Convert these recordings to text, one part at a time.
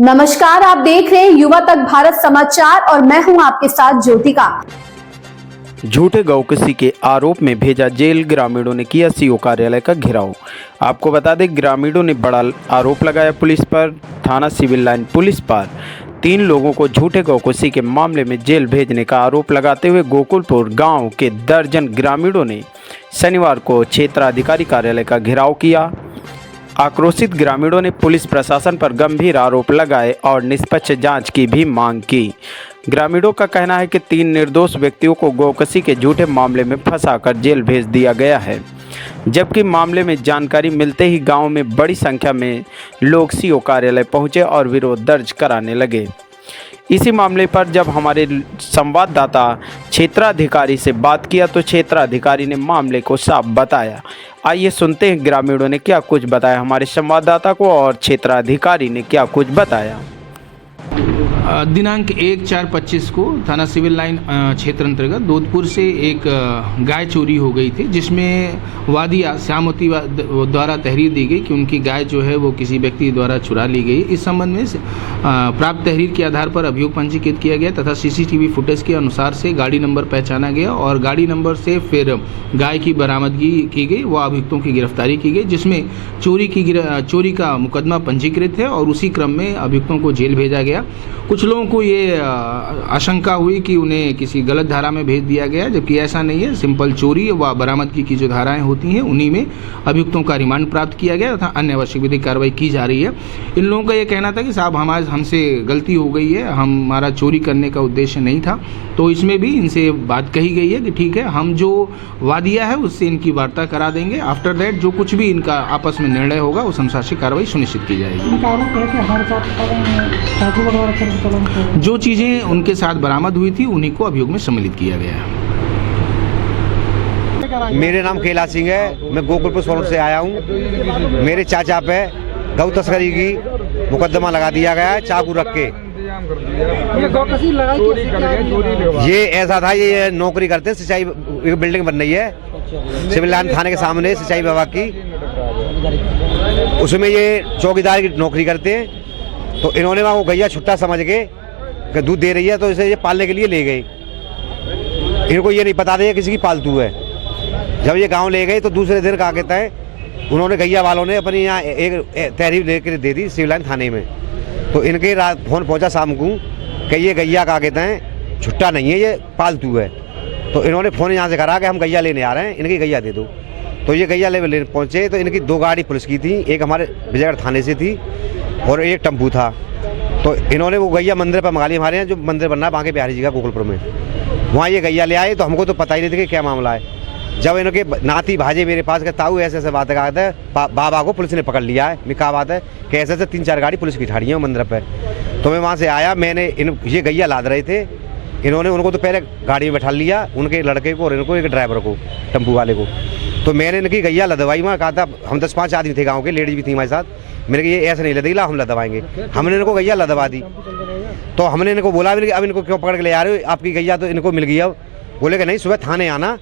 नमस्कार, आप देख रहे हैं युवा तक भारत समाचार और मैं हूं आपके साथ ज्योतिका। झूठे गौकसी के आरोप में भेजा जेल, ग्रामीणों ने किया सीओ कार्यालय का घेराव। आपको बता दें, ग्रामीणों ने बड़ा आरोप लगाया पुलिस पर। थाना सिविल लाइन पुलिस पर 3 लोगों को झूठे गौकसी के मामले में जेल भेजने का आरोप लगाते हुए गोकुलपुर गांव के दर्जन ग्रामीणों ने शनिवार को क्षेत्राधिकारी कार्यालय का घेराव किया। आक्रोशित ग्रामीणों ने पुलिस प्रशासन पर गंभीर आरोप लगाए और निष्पक्ष जांच की भी मांग की। ग्रामीणों का कहना है कि 3 निर्दोष व्यक्तियों को गौकसी के झूठे मामले में फंसाकर जेल भेज दिया गया है, जबकि मामले में जानकारी मिलते ही गांव में बड़ी संख्या में लोग सीओ कार्यालय पहुंचे और विरोध दर्ज कराने लगे। इसी मामले पर जब हमारे संवाददाता क्षेत्राधिकारी से बात किया तो क्षेत्राधिकारी ने मामले को साफ बताया। आइए सुनते हैं ग्रामीणों ने क्या कुछ बताया हमारे संवाददाता को और क्षेत्राधिकारी ने क्या कुछ बताया। दिनांक 1/4/25 को थाना सिविल लाइन क्षेत्र अंतर्गत दोधपुर से एक गाय चोरी हो गई थी, जिसमें वादिया श्यामवती द्वारा तहरीर दी गई कि उनकी गाय जो है वो किसी व्यक्ति द्वारा चुरा ली गई। इस संबंध में प्राप्त तहरीर के आधार पर अभियोग पंजीकृत किया गया तथा सीसीटीवी फुटेज के अनुसार से गाड़ी नंबर पहचाना गया और गाड़ी नंबर से फिर गाय की बरामदगी की गई व अभियुक्तों की गिरफ्तारी की गई, जिसमें चोरी का मुकदमा पंजीकृत है और उसी क्रम में अभियुक्तों को जेल भेजा गया। कुछ लोगों को ये आशंका हुई कि उन्हें किसी गलत धारा में भेज दिया गया, जबकि ऐसा नहीं है। सिंपल चोरी व बरामदगी की जो धाराएं होती हैं उन्हीं में अभियुक्तों का रिमांड प्राप्त किया गया तथा अन्य आवश्यक विधिक कार्रवाई की जा रही है। इन लोगों का ये कहना था कि साहब हमसे गलती हो गई है, हमारा चोरी करने का उद्देश्य नहीं था। तो इसमें भी इनसे बात कही गई है कि ठीक है, हम जो वादिया है उससे इनकी वार्ता करा देंगे। आफ्टर दैट जो कुछ भी इनका आपस में निर्णय होगा उस अनुसार से कार्रवाई सुनिश्चित की जाएगी। जो चीज़ें उनके साथ बरामद हुई थी उन्हीं को अभियोग में सम्मिलित किया गया है। मेरे नाम कैलाश सिंह है, मैं गोकुलपुर सोलन से आया हूँ। मेरे चाचा पे गौ तस्करी की मुकदमा लगा दिया गया है चाकू रख के। ये ऐसा था, ये नौकरी करते हैं, सिंचाई बिल्डिंग बन रही है सिविल लाइन थाने के सामने सिंचाई विभाग की, उसमें ये चौकीदार की नौकरी करते हैं। तो इन्होंने वहाँ वो गैया छुट्टा समझ के दूध दे रही है तो इसे ये पालने के लिए ले गए। इनको ये नहीं पता था ये किसी की पालतू है। जब ये गांव ले गए तो दूसरे दिन का कहता है उन्होंने गैया वालों ने अपनी यहाँ एक तहरीर लेकर दे दी सिविल लाइन थाने में। तो इनके रात फोन पहुंचा शाम को कि ये गैया का कहते हैं छुट्टा नहीं है, ये पालतू है। तो इन्होंने फ़ोन यहाँ से करा कि हम गैया लेने आ रहे हैं, इनकी गैया दे दो। तो ये गैया लेने पहुँचे तो इनकी 2 गाड़ी पुलिस की थी, एक हमारे विजयगढ़ थाने से थी और एक टेम्पू था। तो इन्होंने वो गैया मंदिर पर मंगा ली, हमारे यहाँ जो मंदिर बनना है बांके बिहारी जी का गोकुलपुर में, वहाँ ये गैया ले आए। तो हमको तो पता ही नहीं था कि क्या मामला है। जब इनके नाती भाजे मेरे पास के ताऊ ऐसे ऐसे बातें कहते हैं, बाबा को पुलिस ने पकड़ लिया है। मैं कहा बात है कि ऐसे ऐसे 3-4 गाड़ी पुलिस की ठाड़ी है मंदिर पर। तो मैं वहाँ से आया, मैंने ये गैया लाद रहे थे। इन्होंने उनको तो पहले गाड़ी में बैठा लिया, उनके लड़के को और इनको एक ड्राइवर को, टेम्पू वाले को। तो मैंने इनकी गैया लदवाई। वहाँ कहा था हम 10-5 आदमी थे गाँव के, लेडीज भी थी हमारे साथ। मैंने कहा ये ऐसे नहीं लदेगा, हम लदवाएंगे। हमने इनको गैया लदवा दी। तो हमने इनको बोला भी अब इनको क्यों पकड़ के ले आ रहे हो, आपकी गैया तो इनको मिल गई। अब बोले कि नहीं, सुबह थाने आना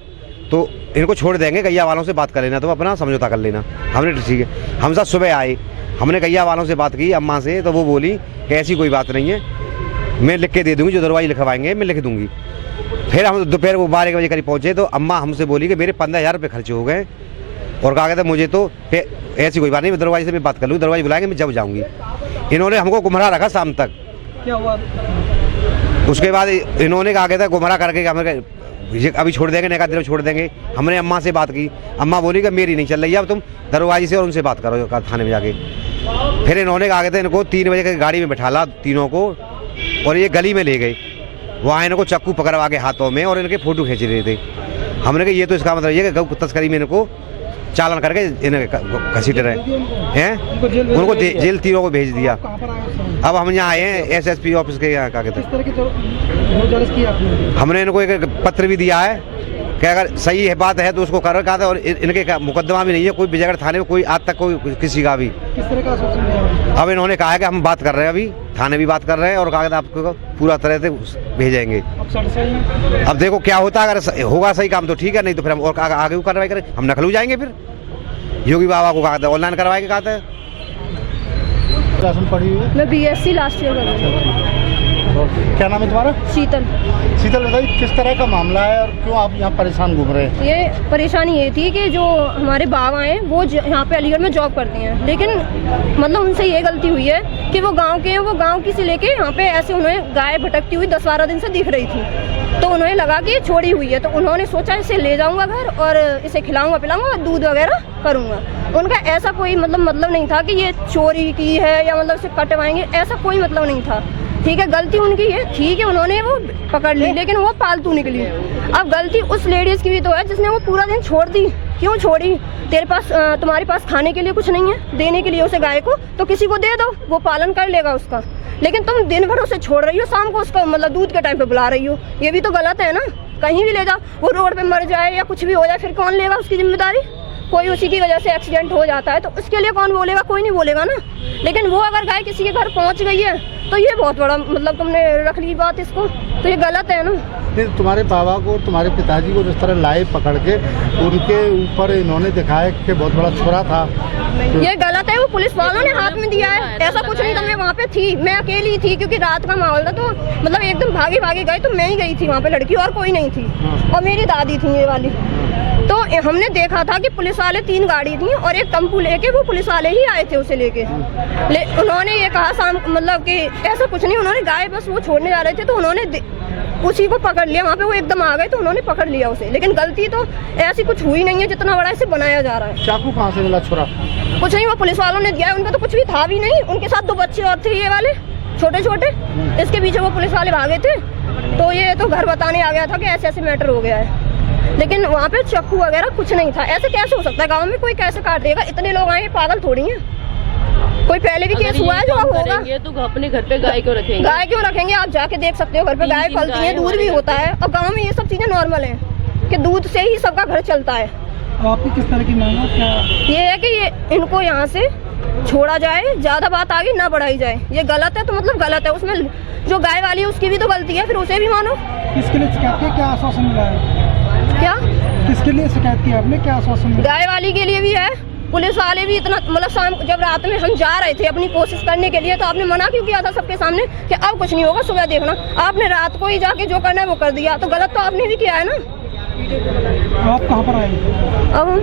तो इनको छोड़ देंगे, गैया वालों से बात कर लेना, तो अपना समझौता कर लेना। हमने ठीक है, हम साथ सुबह आए, हमने गैया वालों से बात की अम्मा से। तो वो बोली कि ऐसी कोई बात नहीं है, मैं लिख के दे दूँगी, जो दरवाजे लिखवाएंगे मैं लिख दूँगी। फिर हम दोपहर को 12 बजे करीब पहुँचे तो अम्मा हमसे बोली कि मेरे 15,000 रुपये खर्च हो गए और कहा कहते मुझे तो ऐसी कोई बात नहीं, मैं दरवाजे से भी बात कर लूँ, दरवाजे बुलाएंगे मैं जब जाऊँगी। इन्होंने हमको गुमराह रखा शाम तक। क्या हुआ उसके बाद इन्होंने कहा कहता गुमराह करके हमें अभी छोड़ देंगे, एक आध दिन छोड़ देंगे। हमने अम्मा से बात की, अम्मा बोली कि मेरी नहीं चल रही है, अब तुम दरवाजे से और उनसे बात करो थाने में जाके। फिर इन्होंने कहा कहते इनको 3 बजे गाड़ी में बैठाला तीनों को और ये गली में ले गए। वहाँ इनको चाकू पकड़वा के हाथों में और इनके फ़ोटो खींच रहे थे। हमने कहा ये तो इसका मतलब ये कि गौ तस्करी में इनको चालान करके इन्हें घसीट रहे हैं। उनको जेल तीनों को भेज दिया। अब हम यहाँ आए हैं एसएसपी ऑफिस के यहाँ, क्या कहते हैं, हमने इनको एक पत्र भी दिया है कि अगर सही है बात है तो उसको कर कहा था। और इनके मुकदमा भी नहीं है कोई विजयगढ़ थाने में, कोई आज तक कोई किसी का भी। अब इन्होंने कहा है कि हम बात कर रहे हैं, अभी थाने भी बात कर रहे हैं और कहा आपको पूरा तरह से भेजेंगे। अब देखो क्या होता है, अगर होगा सही काम तो ठीक है, नहीं तो फिर हम और आगे कार्रवाई करें। हम नकलू जाएंगे, फिर योगी बाबा को कहा था ऑनलाइन करवाए के कहा था। क्लास में पढ़ी हुई है? मैं बीएससी लास्ट ईयर कर रही हूँ। क्या नाम है तुम्हारा? शीतल। शीतल बताइए किस तरह का मामला है और क्यों आप यहाँ परेशान घूम रहे हैं? ये परेशानी ये थी कि जो हमारे बाबा हैं वो यहाँ पे अलीगढ़ में जॉब करते हैं, लेकिन मतलब उनसे ये गलती हुई है कि वो गांव के हैं, वो गांव की से लेके यहाँ पे ऐसे उन्हें गाय भटकती हुई 10-12 दिन से दिख रही थी, तो उन्हें लगा कि ये छोड़ी हुई है, तो उन्होंने सोचा इसे ले जाऊंगा घर और इसे खिलाऊंगा पिलाऊंगा, दूध वगैरह करूंगा। उनका ऐसा कोई मतलब नहीं था कि ये चोरी की है या मतलब इसे कटवाएंगे, ऐसा कोई मतलब नहीं था। ठीक है, गलती उनकी है, ठीक है, उन्होंने वो पकड़ ली, लेकिन वो पालतू निकली। अब गलती उस लेडीज की भी तो है जिसने वो पूरा दिन छोड़ दी। क्यों छोड़ी? तेरे पास तुम्हारे पास खाने के लिए कुछ नहीं है देने के लिए उसे गाय को, तो किसी को दे दो, वो पालन कर लेगा उसका। लेकिन तुम दिन भर उसे छोड़ रही हो, शाम को उसका मतलब दूध के टाइम पे बुला रही हो, ये भी तो गलत है ना। कहीं भी ले जाओ, वो रोड पे मर जाए या कुछ भी हो जाए, फिर कौन लेगा उसकी जिम्मेदारी? कोई उसी की वजह से एक्सीडेंट हो जाता है तो उसके लिए कौन बोलेगा? कोई नहीं बोलेगा ना। लेकिन वो अगर गाय किसी के घर पहुंच गई है तो ये बहुत बड़ा मतलब तुमने रख ली बात इसको, तो ये गलत है ना। तुम्हारे बाबा को, तुम्हारे पिताजी को जिस तरह लाए पकड़ के, उनके ऊपर इन्होंने दिखाया कि बहुत बड़ा छोरा था, ये गलत है। वो पुलिस वालों ने हाथ में दिया है, ऐसा कुछ नहीं था। मैं वहाँ पे थी, मैं अकेली थी क्योंकि रात का माहौल था, तो मतलब एकदम भागी गई, तो मैं ही गई थी वहाँ पे, लड़की और कोई नहीं थी, और मेरी दादी थी ये वाली। तो हमने देखा था कि पुलिस वाले 3 गाड़ी थी और एक टेम्पू लेके, वो पुलिस वाले ही आए थे उसे लेके। उन्होंने ये कहा शाम मतलब कि ऐसा कुछ नहीं, उन्होंने गाय बस वो छोड़ने जा रहे थे तो उन्होंने उसी को पकड़ लिया, वहाँ पे वो एकदम आ गए तो उन्होंने पकड़ लिया उसे। लेकिन गलती तो ऐसी कुछ हुई नहीं है जितना बड़ा इसे बनाया जा रहा है। चाकू कहाँ से मिला छोरा? कुछ नहीं, वो पुलिस वालों ने दिया है, उनका तो कुछ भी था भी नहीं। उनके साथ 2 बच्चे और थे ये वाले छोटे छोटे, इसके पीछे वो पुलिस वाले भागे थे, तो ये तो घर बताने आ गया था कि ऐसे ऐसे मैटर हो गया है। लेकिन वहाँ पे चाकू वगैरह कुछ नहीं था। ऐसे कैसे हो सकता है? गांव में कोई कैसे काट देगा? इतने लोग आए, पागल थोड़ी हैं। कोई पहले भी केस हुआ है जो अब होगा। तो अपने घर पे गाय क्यों रखेंगे? गाय क्यों रखेंगे? आप जाके देख सकते हो, घर पे गाय पलती है, दूध भी होता है, और गाँव में ये सब चीजें नॉर्मल है कि दूध से ही सबका घर चलता है। आपकी किस तरह की मांग है? क्या ये है कि ये इनको यहाँ से छोड़ा जाए, ज्यादा बात आगे ना बढ़ाई जाए। ये गलत है तो मतलब गलत है, उसमें जो गाय वाली है उसकी भी तो गलती है, फिर उसे भी मानो। किसके लिए शिकायत की? क्या आश्वासन मिला है? क्या किसके लिए शिकायत की आपने? क्या आश्वासन मिला? गाय वाली के लिए भी है, पुलिस वाले भी इतना मतलब शाम जब रात में हम जा रहे थे अपनी कोशिश करने के लिए, तो आपने मना क्यों किया था सबके सामने कि अब कुछ नहीं होगा, सुबह देखना। आपने रात को ही जाके जो करना है वो कर दिया, तो गलत तो आपने भी किया है ना। आप कहाँ पर आए? अब हम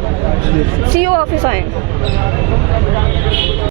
CO ऑफिस आए।